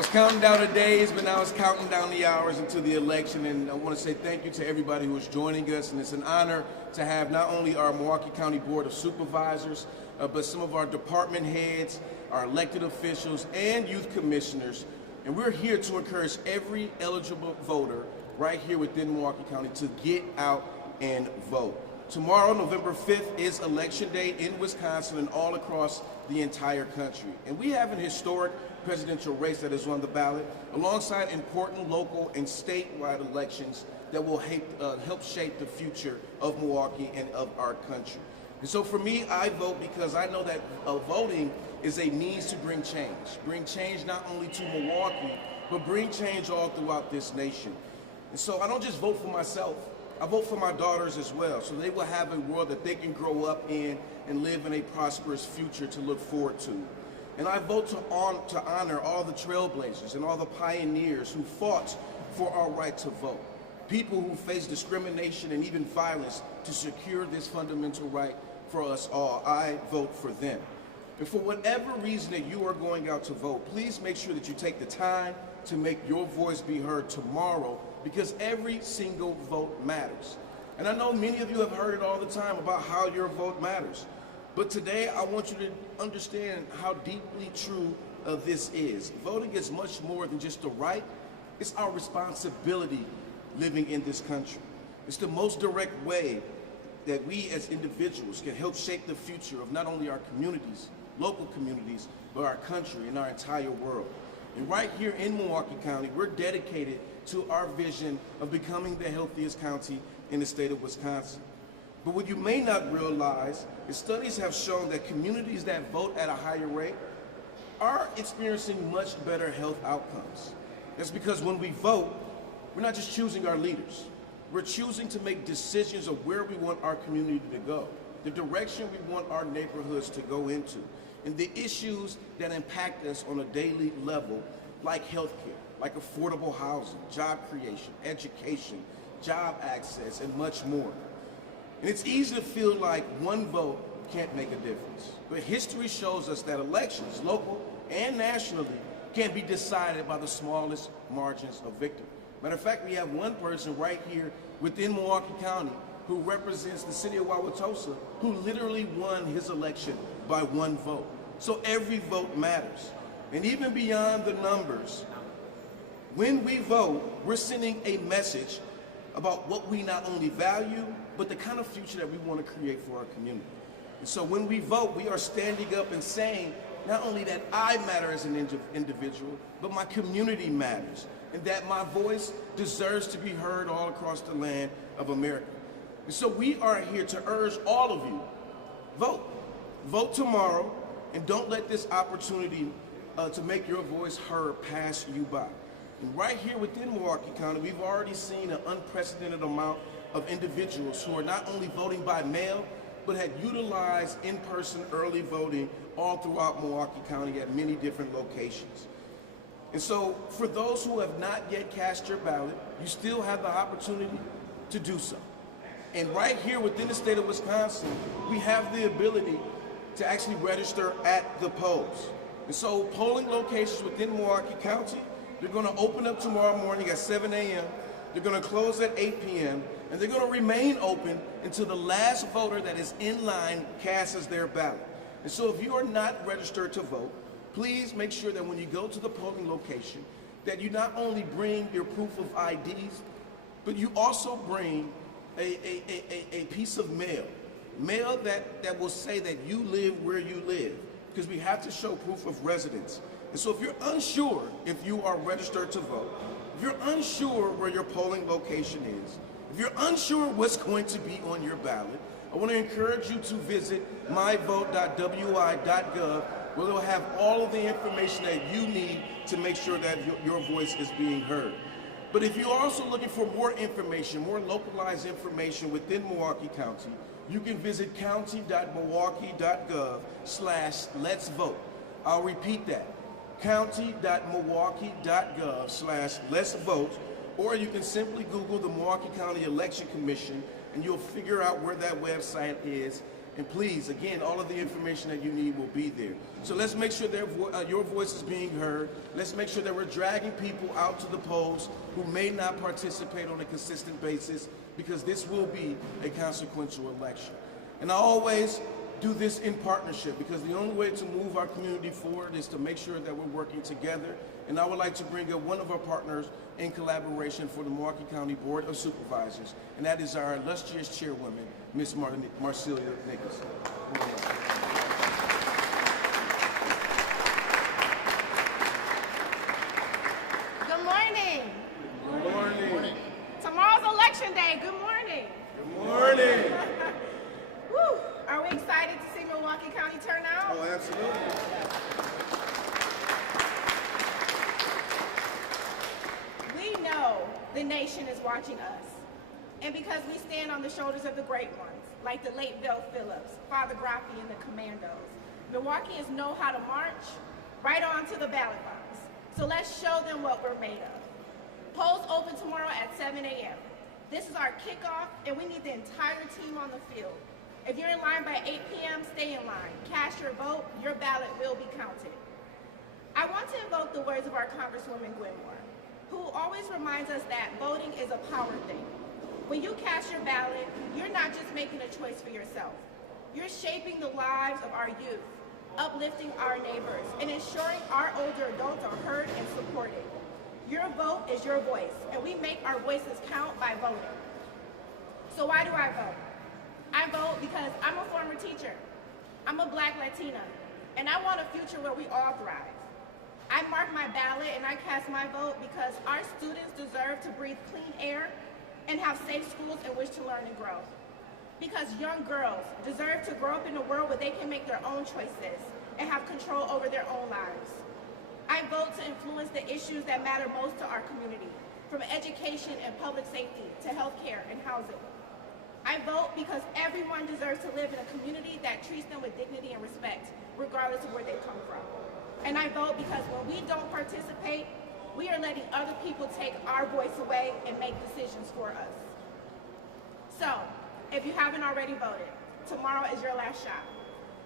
was counting down the days, but now it's counting down the hours until the election, and I want to say thank you to everybody who is joining us, and it's an honor to have not only our Milwaukee County Board of Supervisors, but some of our department heads, our elected officials, and youth commissioners, and we're here to encourage every eligible voter right here within Milwaukee County to get out and vote. Tomorrow, November 5th, is Election Day in Wisconsin and all across the entire country. And we have an historic presidential race that is on the ballot, alongside important local and statewide elections that will help shape the future of Milwaukee and of our country. And so for me, I vote because I know that voting is a means to bring change not only to Milwaukee, but bring change all throughout this nation. And so I don't just vote for myself, I vote for my daughters as well, so they will have a world that they can grow up in and live in a prosperous future to look forward to. And I vote to honor all the trailblazers and all the pioneers who fought for our right to vote, people who face discrimination and even violence to secure this fundamental right for us all. I vote for them. And for whatever reason that you are going out to vote, please make sure that you take the time to make your voice be heard tomorrow, because every single vote matters. And I know many of you have heard it all the time about how your vote matters. But today I want you to understand how deeply true this is. Voting is much more than just a right, it's our responsibility living in this country. It's the most direct way that we as individuals can help shape the future of not only our communities, local communities, but our country and our entire world. And right here in Milwaukee County, we're dedicated to our vision of becoming the healthiest county in the state of Wisconsin. But what you may not realize is studies have shown that communities that vote at a higher rate are experiencing much better health outcomes. That's because when we vote, we're not just choosing our leaders. We're choosing to make decisions of where we want our community to go, the direction we want our neighborhoods to go into, and the issues that impact us on a daily level, like healthcare, like affordable housing, job creation, education, job access, and much more. And it's easy to feel like one vote can't make a difference. But history shows us that elections, local and nationally, can be decided by the smallest margins of victory. Matter of fact, we have one person right here within Milwaukee County who represents the city of Wauwatosa, who literally won his election by one vote. So every vote matters. And even beyond the numbers, when we vote, we're sending a message about what we not only value, but the kind of future that we want to create for our community. And so when we vote, we are standing up and saying, not only that I matter as an individual, but my community matters, and that my voice deserves to be heard all across the land of America. And so we are here to urge all of you, vote. Vote tomorrow, and don't let this opportunity to make your voice heard pass you by. And right here within Milwaukee County, we've already seen an unprecedented amount of individuals who are not only voting by mail, but had utilized in-person early voting all throughout Milwaukee County at many different locations. And so for those who have not yet cast your ballot, you still have the opportunity to do so. And right here within the state of Wisconsin, we have the ability to actually register at the polls. And so polling locations within Milwaukee County, they're going to open up tomorrow morning at 7 a.m., they're going to close at 8 p.m., and they're going to remain open until the last voter that is in line casts their ballot. And so if you are not registered to vote, please make sure that when you go to the polling location, that you not only bring your proof of IDs, but you also bring a piece of mail that will say that you live where you live, because we have to show proof of residence. And so if you're unsure if you are registered to vote, if you're unsure where your polling location is, if you're unsure what's going to be on your ballot, I want to encourage you to visit myvote.wi.gov, where they'll have all of the information that you need to make sure that your voice is being heard. But if you're also looking for more information, more localized information within Milwaukee County, you can visit county.milwaukee.gov/let's vote. I'll repeat that, county.milwaukee.gov/let's vote, or you can simply Google the Milwaukee County Election Commission and you'll figure out where that website is, And please, again, all of the information that you need will be there. So let's make sure that your voice is being heard. Let's make sure that we're dragging people out to the polls who may not participate on a consistent basis, because this will be a consequential election. And I always do this in partnership, because the only way to move our community forward is to make sure that we're working together. And I would like to bring up one of our partners in collaboration for the Milwaukee County Board of Supervisors, and that is our illustrious chairwoman, Ms. Marcelia Nicholson. Good morning. Good morning. Tomorrow's election day. Good morning. Good morning. Woo. Are we excited to see Milwaukee County turn out? Oh, absolutely. We know the nation is watching us. And because we stand on the shoulders of the great ones, like the late Bill Phillips, Father Graffi, and the Commandos, Milwaukeeans know how to march right on to the ballot box. So let's show them what we're made of. Polls open tomorrow at 7 a.m. This is our kickoff, and we need the entire team on the field. If you're in line by 8 p.m., stay in line. Cast your vote. Your ballot will be counted. I want to invoke the words of our Congresswoman Gwenmore, who always reminds us that voting is a power thing. When you cast your ballot, you're not just making a choice for yourself. You're shaping the lives of our youth, uplifting our neighbors, and ensuring our older adults are heard and supported. Your vote is your voice, and we make our voices count by voting. So why do I vote? I vote because I'm a former teacher. I'm a Black Latina, and I want a future where we all thrive. I mark my ballot and I cast my vote because our students deserve to breathe clean air and have safe schools in which to learn and grow. Because young girls deserve to grow up in a world where they can make their own choices and have control over their own lives. I vote to influence the issues that matter most to our community, from education and public safety to healthcare and housing. I vote because everyone deserves to live in a community that treats them with dignity and respect, regardless of where they come from. And I vote because when we don't participate, we are letting other people take our voice away and make decisions for us. So, if you haven't already voted, tomorrow is your last shot.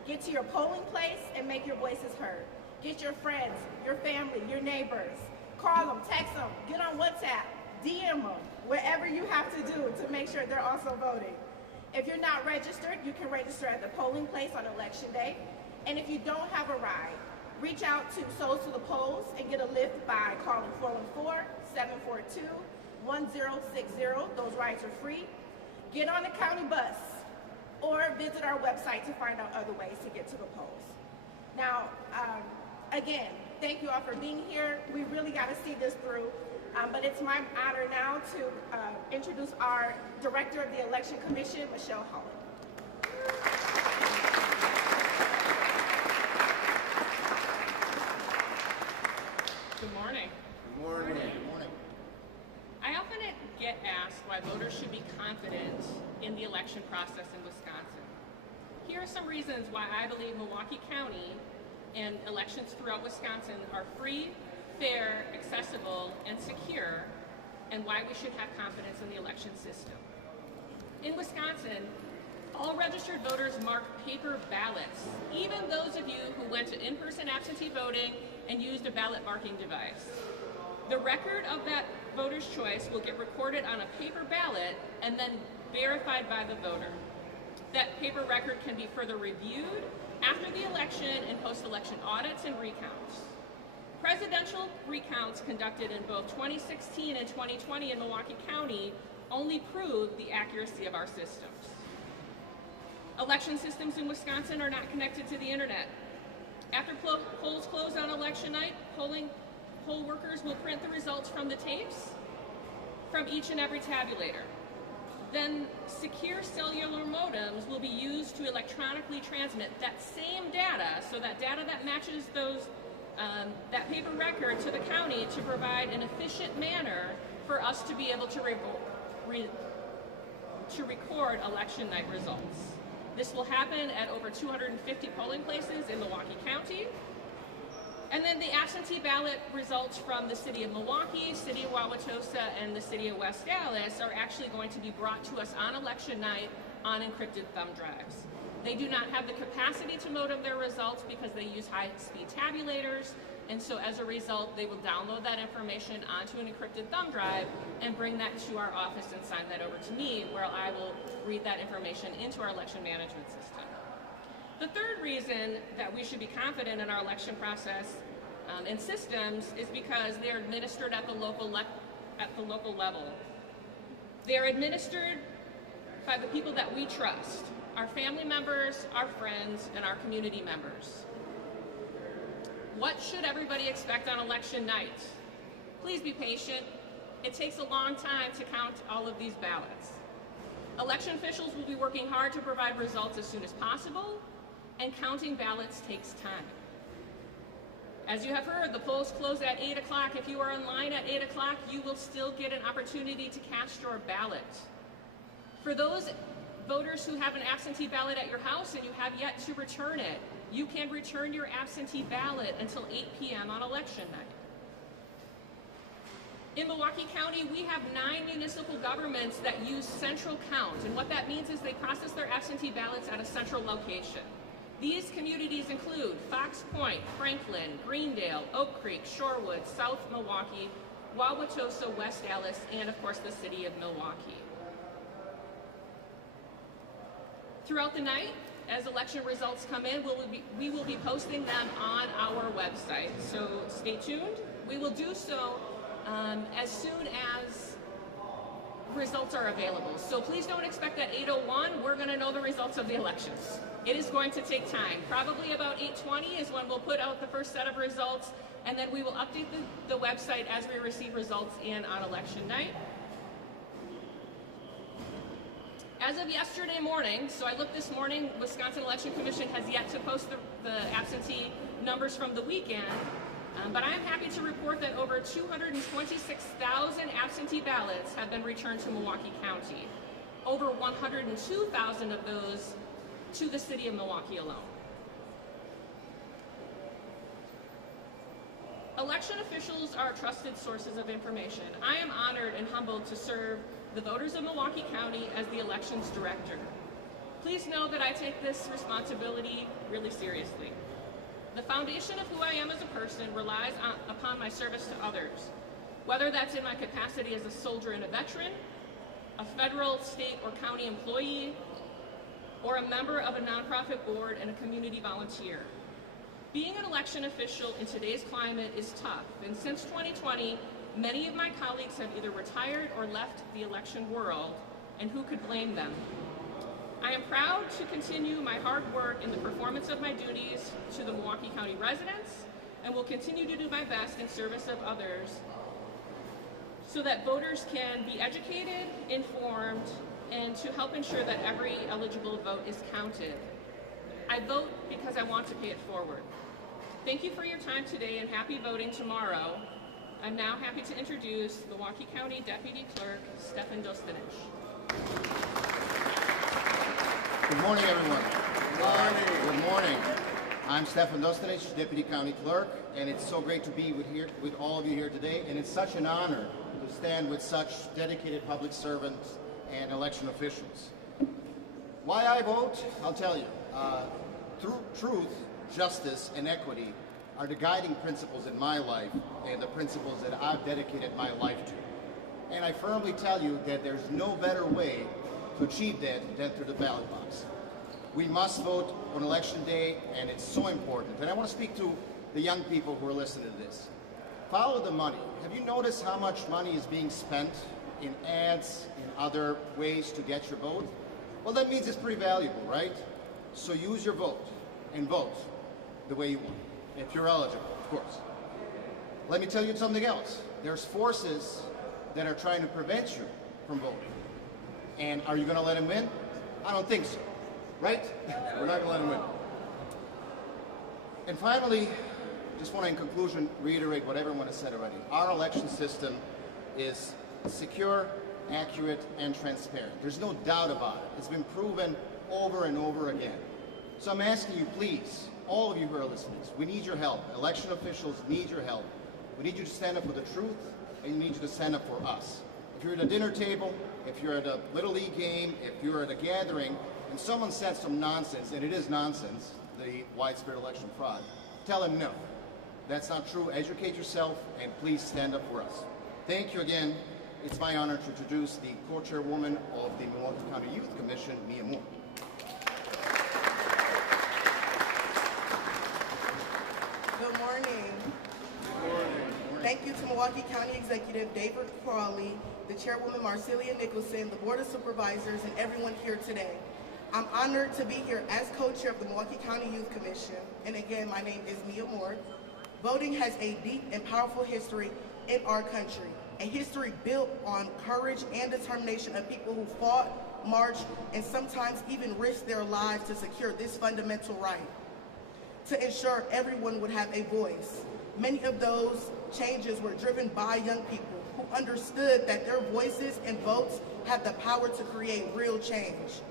Get to your polling place and make your voices heard. Get your friends, your family, your neighbors. Call them, text them, get on WhatsApp, DM them, wherever you have to do to make sure they're also voting. If you're not registered, you can register at the polling place on election day. And if you don't have a ride, reach out to Souls to the Polls and get a lift by calling 414-742-1060. Those rides are free. Get on the county bus or visit our website to find out other ways to get to the polls. Now, again, thank you all for being here. We really got to see this through. But it's my honor now to introduce our Director of the Election Commission, Michelle Holland. Good morning. Good morning. Good morning. I often get asked why voters should be confident in the election process in Wisconsin. Here are some reasons why I believe Milwaukee County and elections throughout Wisconsin are free, fair, accessible, and secure, and why we should have confidence in the election system. In Wisconsin, all registered voters mark paper ballots, even those of you who went to in-person absentee voting and used a ballot marking device. The record of that voter's choice will get recorded on a paper ballot and then verified by the voter. That paper record can be further reviewed after the election in post-election audits and recounts. Presidential recounts conducted in both 2016 and 2020 in Milwaukee County only prove the accuracy of our systems. Election systems in Wisconsin are not connected to the internet. After polls close on election night, poll workers will print the results from the tapes from each and every tabulator. Then secure cellular modems will be used to electronically transmit that same data, so that data that matches that paper record to the county, to provide an efficient manner for us to be able to record election night results. This will happen at over 250 polling places in Milwaukee County. And then the absentee ballot results from the city of Milwaukee, city of Wauwatosa, and the city of West Dallas are actually going to be brought to us on election night on encrypted thumb drives. They do not have the capacity to modem their results because they use high-speed tabulators, and so as a result, they will download that information onto an encrypted thumb drive and bring that to our office and sign that over to me, where I will read that information into our election management system. The third reason that we should be confident in our election process and systems is because they are administered at the local level. They are administered by the people that we trust, our family members, our friends, and our community members. What should everybody expect on election night? Please be patient. It takes a long time to count all of these ballots. Election officials will be working hard to provide results as soon as possible, and counting ballots takes time. As you have heard, the polls close at 8 o'clock. If you are online at 8 o'clock, you will still get an opportunity to cast your ballot. For those voters who have an absentee ballot at your house and you have yet to return it, you can return your absentee ballot until 8 p.m. on election night. In Milwaukee County, we have 9 municipal governments that use central count, and what that means is they process their absentee ballots at a central location. These communities include Fox Point, Franklin, Greendale, Oak Creek, Shorewood, South Milwaukee, Wauwatosa, West Allis, and of course the city of Milwaukee. Throughout the night, as election results come in, we will be posting them on our website, so stay tuned. We will do so as soon as results are available. So please don't expect at 8:01 we're going to know the results of the elections. It is going to take time. Probably about 8:20 is when we'll put out the first set of results, and then we will update the website as we receive results in on election night. As of yesterday morning, so I looked this morning, Wisconsin Election Commission has yet to post the absentee numbers from the weekend, but I am happy to report that over 226,000 absentee ballots have been returned to Milwaukee County. Over 102,000 of those to the city of Milwaukee alone. Election officials are trusted sources of information. I am honored and humbled to serve the voters of Milwaukee County as the elections director. Please know that I take this responsibility really seriously. The foundation of who I am as a person relies upon my service to others, whether that's in my capacity as a soldier and a veteran, a federal, state, or county employee, or a member of a nonprofit board and a community volunteer. Being an election official in today's climate is tough, and since 2020, many of my colleagues have either retired or left the election world, and who could blame them? I am proud to continue my hard work in the performance of my duties to the Milwaukee County residents, and will continue to do my best in service of others so that voters can be educated, informed, and to help ensure that every eligible vote is counted. I vote because I want to pay it forward. Thank you for your time today, and happy voting tomorrow. I'm now happy to introduce the Milwaukee County Deputy Clerk, Stefan Dostanic. Good morning, everyone. Good morning. I'm Stefan Dostanic, Deputy County Clerk, and it's so great to be with all of you here today, and it's such an honor to stand with such dedicated public servants and election officials. Why I vote? I'll tell you. Truth, justice, and equity are the guiding principles in my life and the principles that I've dedicated my life to. And I firmly tell you that there's no better way to achieve that than through the ballot box. We must vote on election day, and it's so important. And I want to speak to the young people who are listening to this. Follow the money. Have you noticed how much money is being spent in ads, in other ways to get your vote? Well, that means it's pretty valuable, right? So use your vote, and vote the way you want, if you're eligible, of course. Let me tell you something else. There's forces that are trying to prevent you from voting. And are you going to let them win? I don't think so, right? We're not going to let them win. And finally, just want to, in conclusion, reiterate what everyone has said already. Our election system is secure, accurate, and transparent. There's no doubt about it. It's been proven over and over again. So I'm asking you, please, all of you who are listening, we need your help. Election officials need your help. We need you to stand up for the truth, and we need you to stand up for us. If you're at a dinner table, if you're at a Little League game, if you're at a gathering, and someone said some nonsense, and it is nonsense, the widespread election fraud, tell him no. That's not true. Educate yourself, and please stand up for us. Thank you again. It's my honor to introduce the co-chairwoman of the Milwaukee County Youth Commission, Mia Moore. Good morning. Good morning. Thank you to Milwaukee County Executive David Crowley, the Chairwoman Marcelia Nicholson, the Board of Supervisors, and everyone here today. I'm honored to be here as co-chair of the Milwaukee County Youth Commission. And again, my name is Mia Moore. Voting has a deep and powerful history in our country, a history built on courage and determination of people who fought, marched, and sometimes even risked their lives to secure this fundamental right, to ensure everyone would have a voice. Many of those changes were driven by young people who understood that their voices and votes have the power to create real change.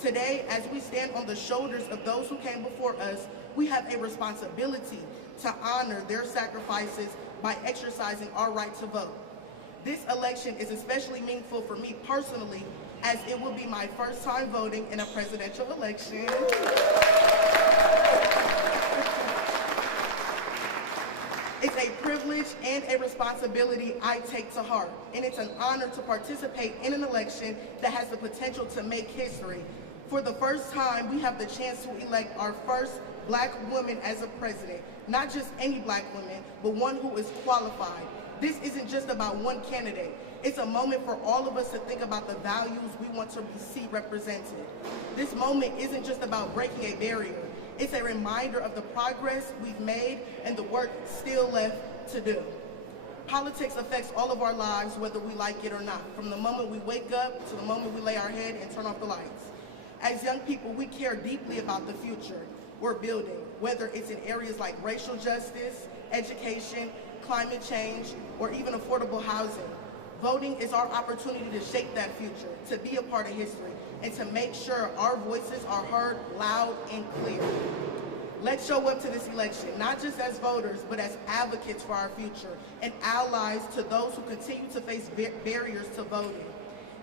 Today, as we stand on the shoulders of those who came before us, we have a responsibility to honor their sacrifices by exercising our right to vote. This election is especially meaningful for me personally, as it will be my first time voting in a presidential election. It's a privilege and a responsibility I take to heart, and it's an honor to participate in an election that has the potential to make history. For the first time, we have the chance to elect our first Black woman as a president. Not just any Black woman, but one who is qualified. This isn't just about one candidate. It's a moment for all of us to think about the values we want to see represented. This moment isn't just about breaking a barrier. It's a reminder of the progress we've made and the work still left to do. Politics affects all of our lives, whether we like it or not, from the moment we wake up to the moment we lay our head and turn off the lights. As young people, we care deeply about the future we're building, whether it's in areas like racial justice, education, climate change, or even affordable housing. Voting is our opportunity to shape that future, to be a part of history, and to make sure our voices are heard loud and clear. Let's show up to this election, not just as voters, but as advocates for our future and allies to those who continue to face barriers to voting.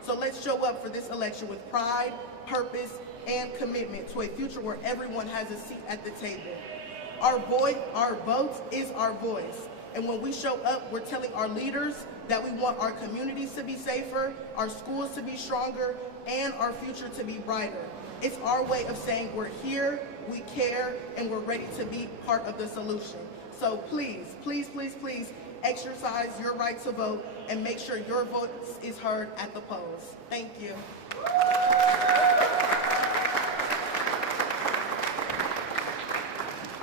So let's show up for this election with pride, purpose, and commitment to a future where everyone has a seat at the table. Our vote is our voice. And when we show up, we're telling our leaders that we want our communities to be safer, our schools to be stronger, and our future to be brighter. It's our way of saying we're here, we care, and we're ready to be part of the solution. So please, please, please, please exercise your right to vote and make sure your vote is heard at the polls. Thank you.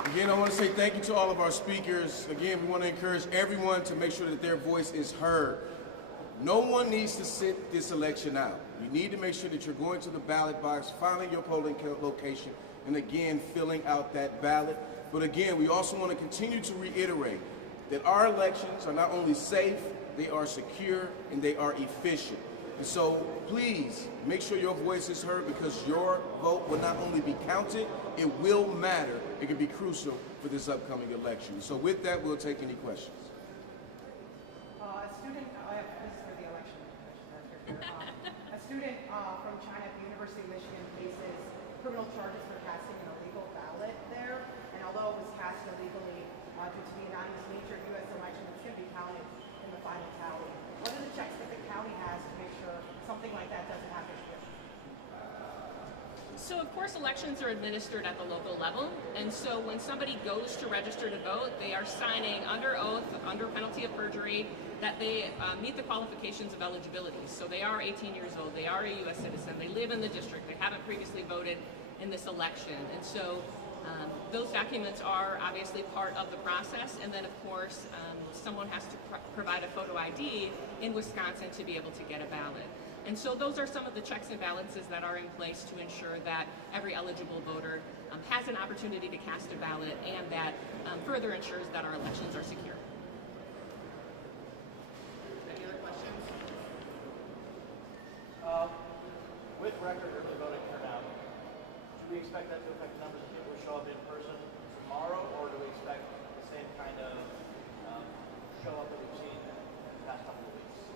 Again, I want to say thank you to all of our speakers. Again, we want to encourage everyone to make sure that their voice is heard. No one needs to sit this election out. You need to make sure that you're going to the ballot box, finding your polling location, and again, filling out that ballot. But again, we also want to continue to reiterate that our elections are not only safe, they are secure, and they are efficient. And so please make sure your voice is heard, because your vote will not only be counted, it will matter. It can be crucial for this upcoming election. So with that, we'll take any questions. A student from China at the University of Michigan faces criminal charges for casting an illegal ballot there. And although it was cast illegally due to the anonymous nature of U.S. elections, it's going to be counted in the final tally. What are the checks that the county has to make sure something like that doesn't happen here? So of course elections are administered at the local level, and so when somebody goes to register to vote, they are signing under oath, under penalty of perjury, that they meet the qualifications of eligibility. So they are 18 years old, they are a U.S. citizen, they live in the district, they haven't previously voted in this election. And so those documents are obviously part of the process, and then of course someone has to provide a photo ID in Wisconsin to be able to get a ballot. And so those are some of the checks and balances that are in place to ensure that every eligible voter has an opportunity to cast a ballot, and that further ensures that our elections are secure. Any other questions? With record early voting turnout, do we expect that to affect the numbers of people who show up in person tomorrow, or do we expect the same kind of show up that we've seen in the past couple of weeks?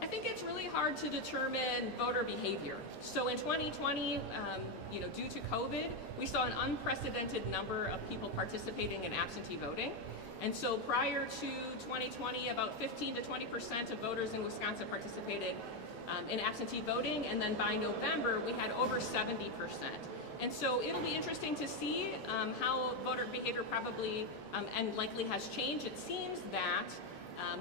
I think it's really hard to determine voter behavior. So in 2020, due to COVID, we saw an unprecedented number of people participating in absentee voting. And so prior to 2020, about 15 to 20% of voters in Wisconsin participated in absentee voting, and then by November, we had over 70%. And so it'll be interesting to see how voter behavior probably and likely has changed. It seems that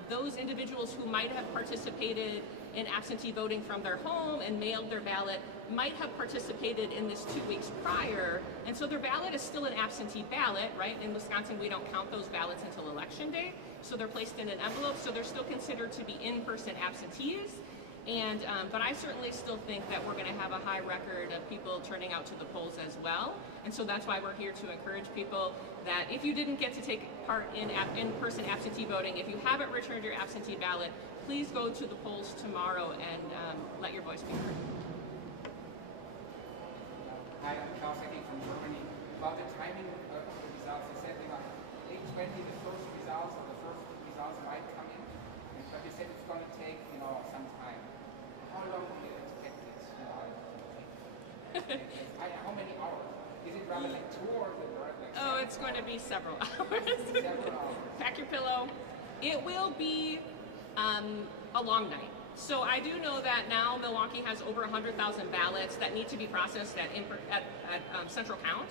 those individuals who might have participated in absentee voting from their home and mailed their ballot might have participated in this 2 weeks prior, and so their ballot is still an absentee ballot, right? In Wisconsin, we don't count those ballots until election day, so they're placed in an envelope, so they're still considered to be in-person absentees. And but I certainly still think that we're going to have a high record of people turning out to the polls as well, and so that's why we're here to encourage people that if you didn't get to take part in in-person absentee voting, if you haven't returned your absentee ballot, please go to the polls tomorrow and let your voice be heard. Hi, I'm Klaus Hecking from Germany. About the timing of the results, you said 8:20 the first results or the first results might come in, but you said it's going to take some time. How long do you expect it? How many hours? Is it rather like 2 or like Oh, it's going to be several hours. several hours? Pack your pillow. It will be a long night. So I do know that now Milwaukee has over 100,000 ballots that need to be processed at Central Count.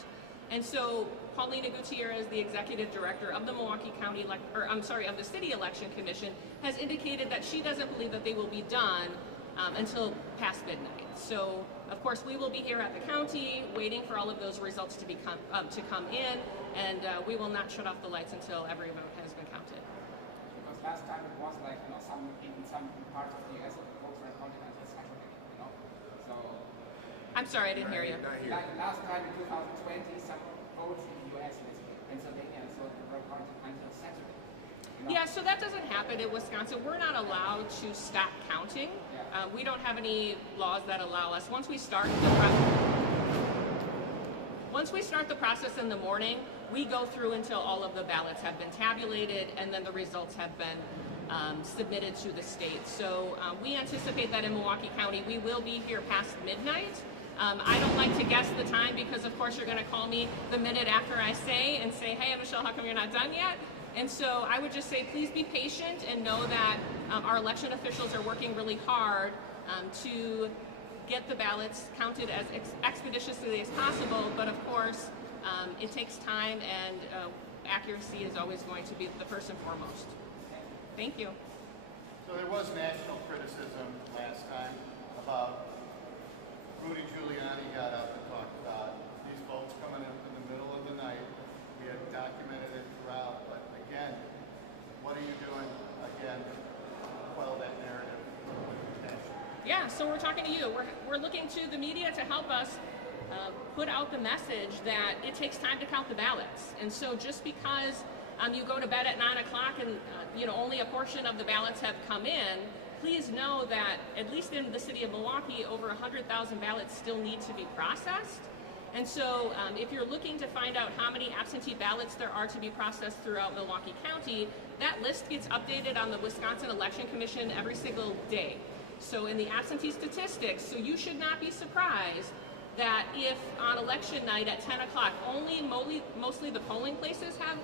And so Paulina Gutierrez, the executive director of the Milwaukee County, of the City Election Commission, has indicated that she doesn't believe that they will be done until past midnight. So, of course, we will be here at the county waiting for all of those results to come in, and we will not shut off the lights until every vote has been counted. Because last time it was like in some parts of the US, the votes were counted until Saturday. So. I'm sorry, I didn't hear you. Like last time in 2020, some votes in the US, Pennsylvania, so they were counted until Saturday. Yeah, so that doesn't happen in Wisconsin. We're not allowed to stop counting. We don't have any laws that allow us. Once we start the process in the morning, we go through until all of the ballots have been tabulated and then the results have been submitted to the state. So we anticipate that in Milwaukee County, we will be here past midnight. I don't like to guess the time because, of course, you're going to call me the minute after I say, hey, Michelle, how come you're not done yet? And so I would just say, please be patient and know that our election officials are working really hard to get the ballots counted as expeditiously as possible. But of course, it takes time, and accuracy is always going to be the first and foremost. Thank you. So there was national criticism last time about Rudy Giuliani got up and talked about these votes coming in the middle of the night. We had documented it throughout, but again, what are you doing again to quell that narrative? Yeah, so we're talking to you. We're looking to the media to help us put out the message that it takes time to count the ballots. And so just because you go to bed at 9 o'clock and only a portion of the ballots have come in, please know that at least in the city of Milwaukee, over 100,000 ballots still need to be processed. And so if you're looking to find out how many absentee ballots there are to be processed throughout Milwaukee County, that list gets updated on the Wisconsin Election Commission every single day. So in the absentee statistics, so you should not be surprised that if on election night at 10 o'clock mostly the polling places have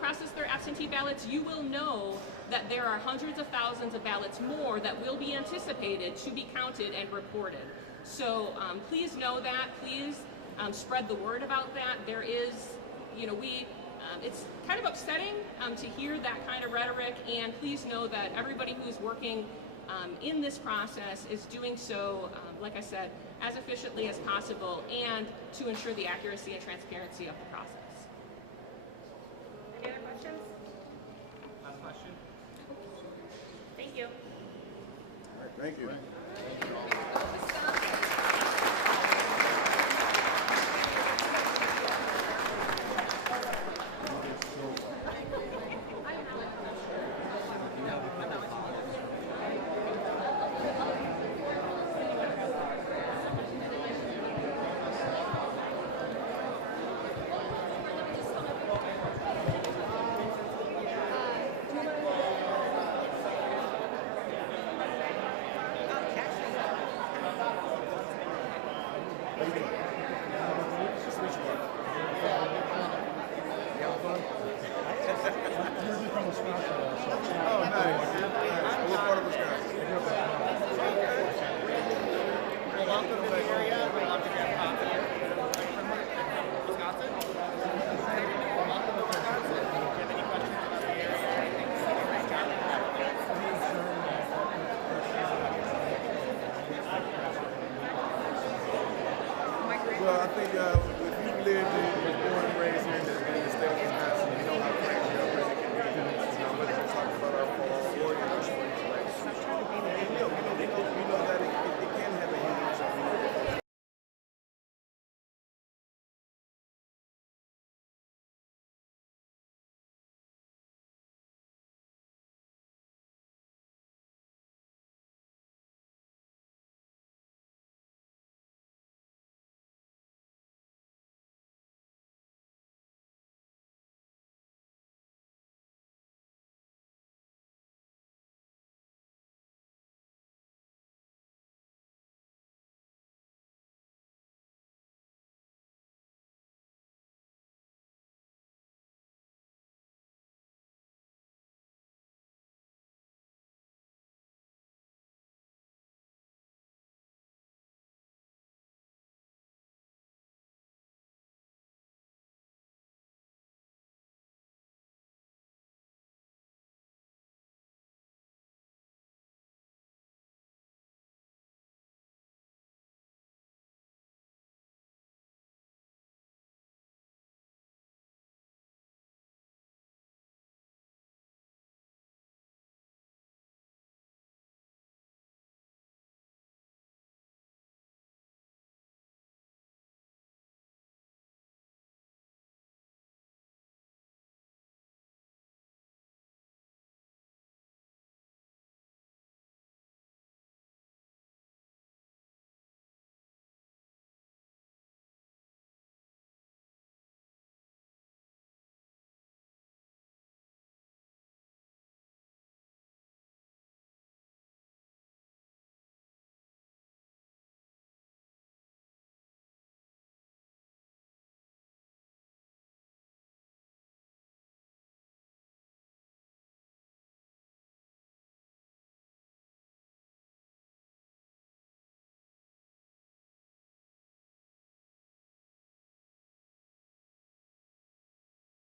processed their absentee ballots, you will know that there are hundreds of thousands of ballots more that will be anticipated to be counted and reported. So please know that. Please spread the word about that. There is, it's kind of upsetting to hear that kind of rhetoric, and please know that everybody who's working in this process is doing so, like I said, as efficiently as possible and to ensure the accuracy and transparency of the process. Any other questions? Last question. Thank you. All right, thank you. think